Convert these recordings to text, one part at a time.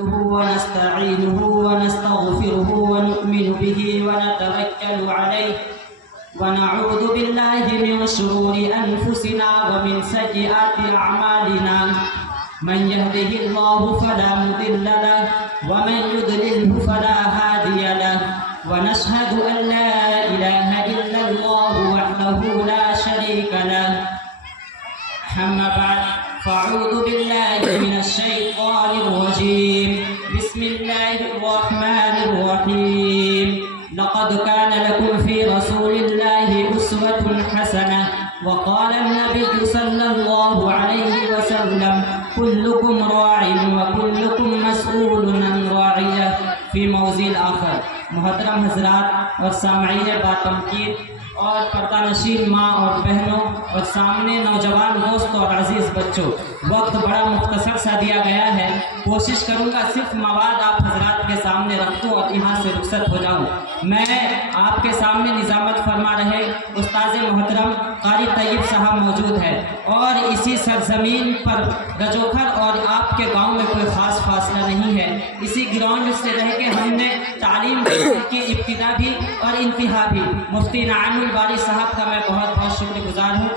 ونستعينه ونستغفره ونؤمن به ونتوكل عليه ونعوذ بالله من شرور أنفسنا ومن سيئات أعمالنا من يهده الله فلا مضل له ومن يضلله فلا هادي له ونشهد أن لا إله إلا الله وحده لا شريك له. أما بعد فأعوذ بالله من الشيطان الرجيم. بسم الله الرحمن الرحيم. لقد كان لكم في رسول الله أسوة حسنة. وقال النبي صلى الله عليه وسلم كلكم راع وكلكم مسؤول عن رعيته فی موضع آخر. محترم حضرات اور سامعین باتمکین اور پردہ نشین ماں اور بہنوں اور سامنے نوجوان دوست اور عزیز بچوں، وقت بڑا مختصر سا دیا گیا ہے. کوشش کروں گا صرف مواد آپ حضرات کے سامنے رکھ دوں اور یہاں سے رخصت ہو جاؤں. میں آپ کے سامنے نظامت فرما رہے استاذ محترم قاری طیب صاحب موجود ہے اور اسی سرزمین پر رجوکھر اور آپ کے گاؤں میں کوئی خاص فاصلہ نہیں ہے. اسی گراؤنڈ سے رہ کے ہم نے تعلیم کی ابتدا بھی اور انتہا بھی. مفتی نعیم الباری صاحب کا میں بہت بہت شکر گزار ہوں.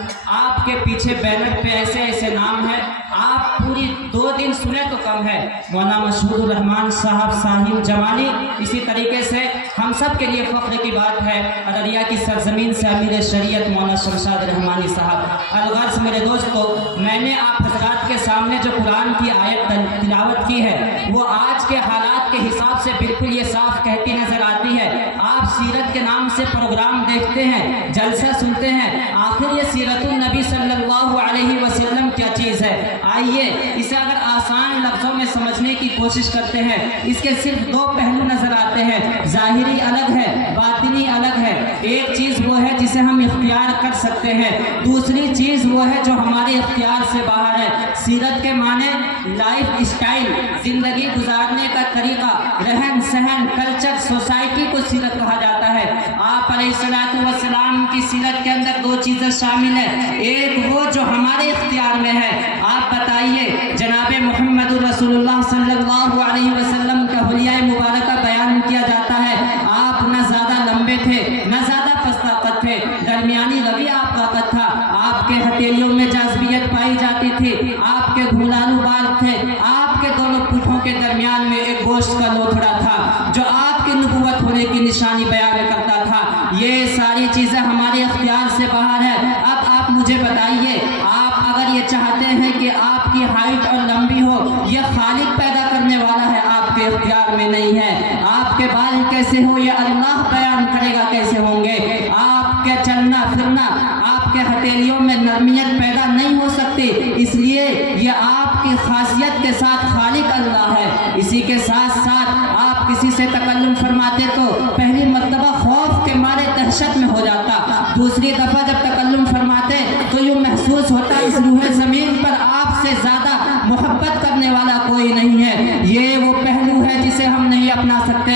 آپ کے پیچھے بینر پہ ایسے ایسے نام ہیں آپ پوری 2 دن سنے تو کم ہے. مولانا مشہور الرحمان صاحب صاحب جمالی. اسی طریقے سے ہم سب کے لیے فخر کی بات ہے ارریہ کی سرزمین سے امیر شریعت مولانا شمشاد رحمانی صاحب. الغرض میرے دوستو، میں نے آپ حضرات کے سامنے جو قرآن کی آیت تلاوت کی ہے وہ آج کے حالات کے حساب سے بالکل یہ صاف کہتی نظر آتی ہے. آپ سیرت کے نام سے پروگرام دیکھتے ہیں، جلسہ سنتے ہیں، آخر یہ سیرت النبی صلی اللہ علیہ وسلم کیا چیز ہے؟ آئیے اسے اگر آسان لفظوں میں سمجھنے کی کوشش کرتے ہیں. اس کے صرف 2 پہلو نظر آتے ہیں، ظاہری الگ ہے، باطنی الگ ہے. ایک چیز وہ ہے جسے ہم اختیار کر سکتے ہیں، دوسری چیز وہ ہے جو ہمارے اختیار سے باہر ہے. سیرت کے معنی لائف اسٹائل، زندگی گزارنے کا طریقہ، رہن سہن، کلچر، سوسائٹی کو سیرت کہا جاتا ہے. آپ علیہ السلام کی سیرت کے اندر 2 چیزیں شامل ہیں. ایک وہ جو ہمارے اختیار میں ہے. آپ بتائیے جناب محمد رسول اللہ صلی اللہ علیہ وسلم کا حلیہ مبارکہ بیان کیا جاتا ہے. آپ نہ زیادہ لمبے تھے نہ زیادہ پستاقت تھے، درمیانی روی آپ کا قد تھا. آپ کے ہتھیلیوں میں جاذبیت پائی جاتی تھی، آپ کے گھنگھرالو بال تھے، آپ کے دونوں پٹھوں کے درمیان میں ایک گوشت کا لوتھڑا تھا جو آپ کی نبوت ہونے کی نشانی بیان کرتا تھا. یہ ساری چیزیں ہمارے اختیار سے باہر ہے. اب آپ مجھے بتائیے، آپ اگر یہ چاہتے ہیں کہ آپ کی ہائٹ اور لمبی ہو، یہ خالق پیدا کرنے والا ہے، آپ کے اختیار میں نہیں ہے. آپ کے بال کیسے ہو یہ اللہ بیان کرے گا کیسے ہوں گے. آپ کے چلنا پھرنا، آپ کے ہتھیلیوں میں نرمیت پیدا نہیں ہو سکتی، اس لیے یہ آپ کی خاصیت کے ساتھ خالق اللہ ہے. اسی کے ساتھ ساتھ آپ کسی سے تکلم فرماتے تو پہلی مرتبہ خوف کے مارے دہشت میں ہو جاتا، دوسری دفعہ جب تکلم فرماتے تو یوں محسوس ہوتا اس روح زمین پر آپ سے زیادہ محبت کرنے والا کوئی نہیں ہے. یہ وہ پہلو ہے جسے ہم نہیں اپنا سکتے.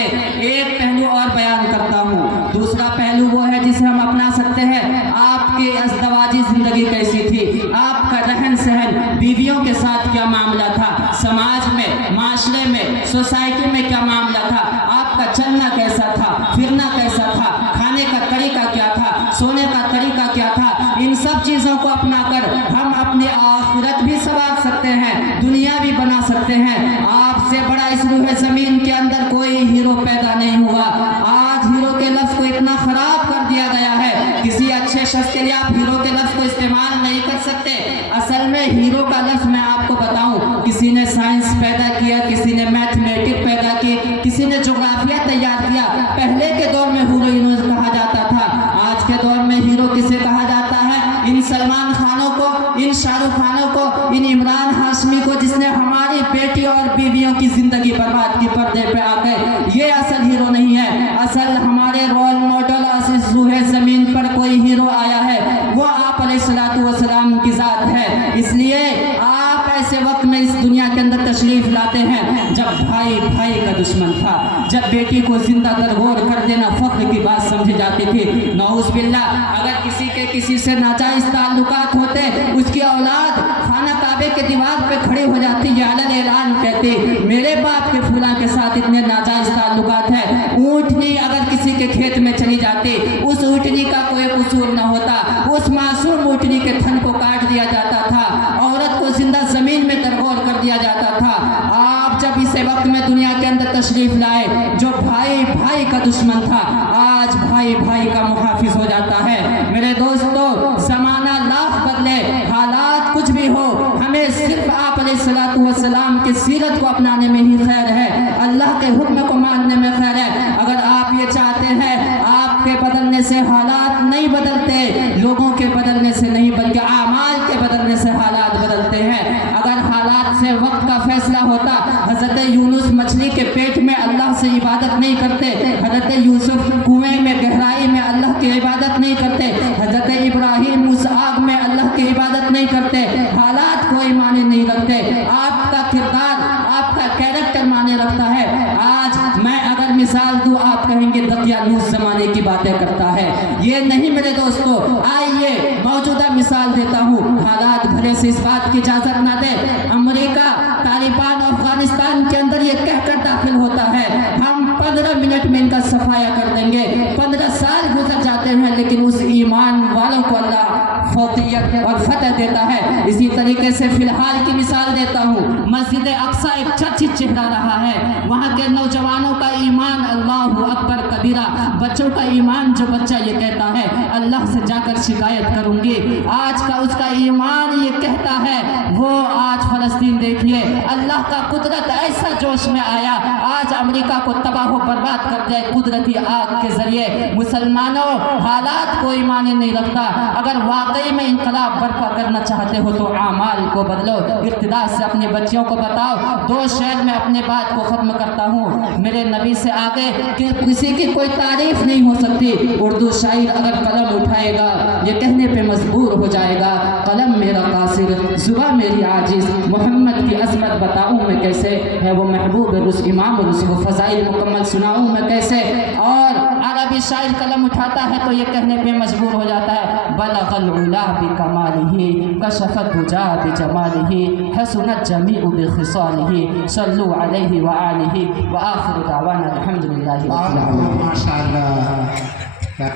ایک پہلو اور بیان کرتا ہوں. دوسرا پہلو وہ ہے جسے ہم اپنا سکتے ہیں. آپ کی ازدواجی زندگی کیسی تھی؟ آپ کا رہن سہن، بیویوں کے ساتھ کیا معاملہ تھا؟ سماج میں، معاشرے میں، سوسائٹی میں کیا معاملہ تھا؟ آپ کا چلنا کیسا تھا؟ پھرنا کیسا تھا؟ کھانے کا طریقہ کیا تھا؟ سونے کا طریقہ کیا تھا؟ ان سب چیزوں کو اپنا کر ہم اپنی آخرت بھی سنوار سکتے ہیں، دنیا بھی بنا سکتے ہیں. آپ سے بڑا اس روح زمین کے اندر کوئی ہیرو پیدا نہیں ہوا. آج ہیرو کے لفظ کو اتنا خراب کر دیا گیا ہے، کسی اچھے شخص کے لیے آپ ہیرو کے لفظ کو استعمال نہیں کر سکتے. اصل میں ہیرو کا لفظ میں آپ کو بتاؤں، کسی نے سائنس پیدا کیا، کسی نے میتھمیٹک پیدا کی، کسی نے جغرافیہ تیار کیا. پہلے کے دور میں ہیروئن کہا جاتا تھا، آج کے دور میں ہیرو کسے کہا جاتا ہے؟ ان سلمان خانوں کو، ان شاہ رخ خانوں کو، ان عمران ہاشمی کو جس نے ہماری بیٹی اور بیویوں کی زندگی برباد کی پردے پہ آ گئے. یہ اصل ہیرو نہیں ہے. اصل ہمارے رول ماڈل اس روح زمین پر کوئی ہیرو آیا ہے، وہ آپ علیہ السلام کی ذات ہے. اس لیے آپ ایسے وقت میں اس دنیا کے اندر تشریف لاتے ہیں جب بھائی بھائی کا دشمن تھا، جب بیٹی کو زندہ درگور کر دینا فخر کی بات سمجھی جاتی تھی. نعوذ باللہ، اگر کسی سے ناجائز تعلقات ہوتے، اس کی اولاد خانہ کعبے کے دیوار پہ کھڑی ہو جاتی، یہ علن اعلان کہتی میرے باپ کے اللہ کے ساتھ اتنے ناجائز تعلقات ہیں. اونٹنی اگر کسی کے کھیت میں چلی جاتی اس اونٹنی کا کوئی قصور نہ ہوتا, اس معصوم اونٹنی کے تھن کو کاٹ دیا جاتا تھا, عورت کو زندہ زمین میں درگور کر دیا جاتا تھا. آپ جب اس وقت میں دنیا کے اندر تشریف لائے, جو بھائی بھائی کا دشمن تھا آج بھائی بھائی کا محافظ ہو جاتا ہے. میرے دوستو, زمانہ لاکھ بدلے, حالات کچھ بھی ہو, ہمیں صرف آپ علیہ الصلوۃ والسلام کی سیرت کو اپنانے میں ہی خیر ہے, اللہ کے حکم کو ماننے میں خیر ہے. اگر آپ یہ چاہتے ہیں, آپ کے بدلنے سے حالات نہیں بدلتے, لوگوں کے بدلنے سے نہیں بلکہ اعمال کے بدلنے سے حالات بدلتے ہیں. اگر حالات سے وقت کا فیصلہ ہوتا, حضرت یونس مچھلی کے پیٹ میں اللہ سے عبادت نہیں کرتے, حضرت یوسف کنویں میں گہرائی میں اللہ کی عبادت نہیں کرتے, حضرت ابراہیم اس آگ میں اللہ کی عبادت نہیں کرتے. حالات کوئی معنی نہیں رکھتے, آپ کا کردار, آپ کا کیریکٹر معنی رکھتا ہے. آج میں اگر مثال دوں, آپ کہیں گے دقیانوس زمانے کی باتیں کرتا ہے. یہ نہیں میرے دوستو, آئیے موجودہ مثال دیتا ہوں. حالات بھلے سے اس بات کی اجازت نہ دے, امریکہ طالبان افغانستان کے اندر یہ کہہ کر داخل ہوتا ہے ہم 15 منٹ میں ان کا صفایا کر دیں گے. 15 سال گزر جاتے ہیں لیکن اس ایمان والوں کو اللہ فوقیت اور فتح دیتا ہے. اسی طریقے سے فی الحال کی مثال دیتا ہوں, مسجد اقصی ایک چرچت چہرہ رہا ہے. وہاں کے نوجوانوں کا ایمان اللہ اکبر کبیرہ, بچوں کا ایمان, جو بچہ یہ کہتا ہے اللہ سے جا کر شکایت کروں گی, آج کا اس کا ایمان یہ کہتا ہے. وہ آج فلسطین دیکھیے, اللہ کا قدرت ایسا جوش میں آیا, آج امریکہ کو تباہ و برباد کر دیا قدرتی آگ کے ذریعے. مسلمانوں, حالات کوئی معنی نہیں رکھتا. اگر واقعی میں انقلاب برپا کرنا چاہتے ہو تو اعمال کو بدلو. ابتدا سے اپنے بچیوں کو بتاؤ. 2 شعر میں اپنے بات کو ختم کرتا ہوں. میرے نبی سے آگے کہ کسی کی کوئی تعریف نہیں ہو سکتی. اردو شاعر اگر قلم اٹھائے گا یہ کہنے پہ مجبور ہو جائے گا, قلم میرا قاصر, زبان میری عاجز, محمد کی عظمت بتاؤں میں کیسے, ہے وہ محبوب رس امام رسول, فضائل مکمل سناؤں میں کیسے. اور عربی شاعر قلم اٹھاتا ہے تو یہ کہنے پہ مجبور ہو جاتا ہے, بلغ العلا بکمالہ کشف الدجا بجمالہ حسنت جمیع بخصالہ صلوا علیہ وآلہ وآخر دعوانا الحمدللہ رب العالمین. ماشاء اللہ.